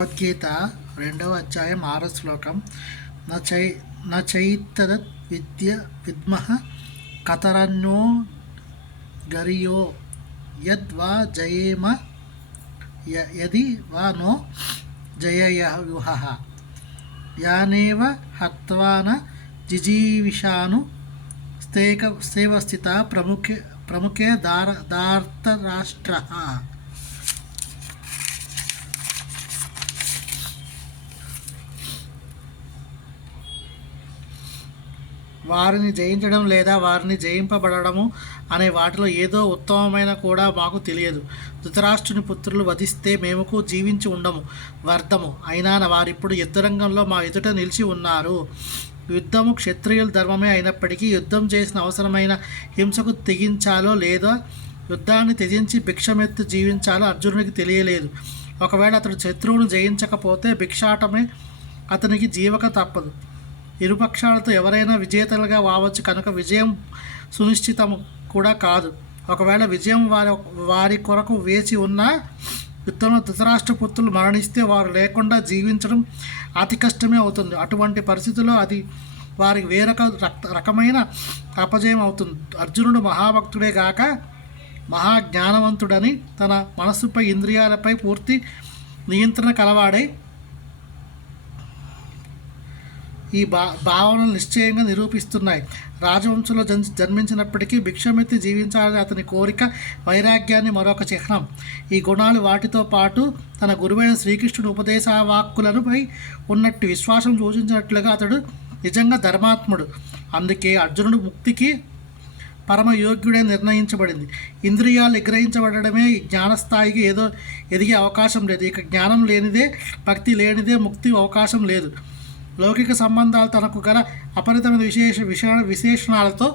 భగవద్గీత 2వ అధ్యాయం 6వ శ్లోకం. నచైతదత్ విద్మః కతరన్నో గరియో యద్వా జయేమ యది వా నో జయయుః యానేవ హత్వాన జిజీవిషాను స్థేవస్థిత ప్రముఖే ధార్తరాష్ట్రః. వారిని జయించడం లేదా వారిని జయింపబడము అనే వాటిలో ఏదో ఉత్తమమైన కూడా మాకు తెలియదు. ధృతరాష్ట్రుని పుత్రులు వధిస్తే మేముకు జీవించి ఉండము వ్యర్థము. అయినా వారిప్పుడు యుద్ధరంగంలో మా ఎదుట నిలిచి ఉన్నారు. యుద్ధము క్షత్రియుల ధర్మమే అయినప్పటికీ యుద్ధం చేసిన అవసరమైన హింసకు తెగించాలో లేదా యుద్ధాన్ని త్యజించి భిక్షమెత్తు జీవించాలో అర్జునుడికి తెలియలేదు. ఒకవేళ అతడు శత్రువును జయించకపోతే భిక్షాటమే అతనికి జీవక తప్పదు. ఇరుపక్షాలతో ఎవరైనా విజేతలుగా వావచ్చు కనుక విజయం సునిశ్చితము కూడా కాదు. ఒకవేళ విజయం వారి కొరకు వేచి ఉన్న యుద్ధంలో ధృతరాష్ట్ర పుత్రులు మరణిస్తే వారు లేకుండా జీవించడం అతి కష్టమే అవుతుంది. అటువంటి పరిస్థితుల్లో అది వారికి వేరొక రకమైన అపజయం అవుతుంది. అర్జునుడు మహాభక్తుడే గాక మహాజ్ఞానవంతుడని తన మనస్సుపై ఇంద్రియాలపై పూర్తి నియంత్రణ కలవాడై ఈ భావనలు నిశ్చయంగా నిరూపిస్తున్నాయి. రాజవంశంలో జన్మించినప్పటికీ భిక్షమెత్తి జీవించాలని అతని కోరిక వైరాగ్యాన్ని మరొక చిహ్నం. ఈ గుణాలు వాటితో పాటు తన గురువైన శ్రీకృష్ణుడు ఉపదేశవాక్కులపై ఉన్నట్టు విశ్వాసం సూచించినట్లుగా అతడు నిజంగా ధర్మాత్ముడు. అందుకే అర్జునుడు ముక్తికి పరమయోగ్యుడే నిర్ణయించబడింది. ఇంద్రియాలు నిగ్రహించబడమే ఈ జ్ఞానస్థాయికి ఎదిగే అవకాశం లేదు. ఇక జ్ఞానం లేనిదే భక్తి లేనిదే ముక్తి అవకాశం లేదు. లౌకిక సంబంధాలు తనకు గల అపరితమైన విశేషణాలతో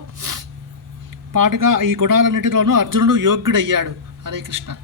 పాటుగా ఈ గుణాలన్నిటిలోనూ అర్జునుడు యోగ్యుడయ్యాడు. హరే కృష్ణ.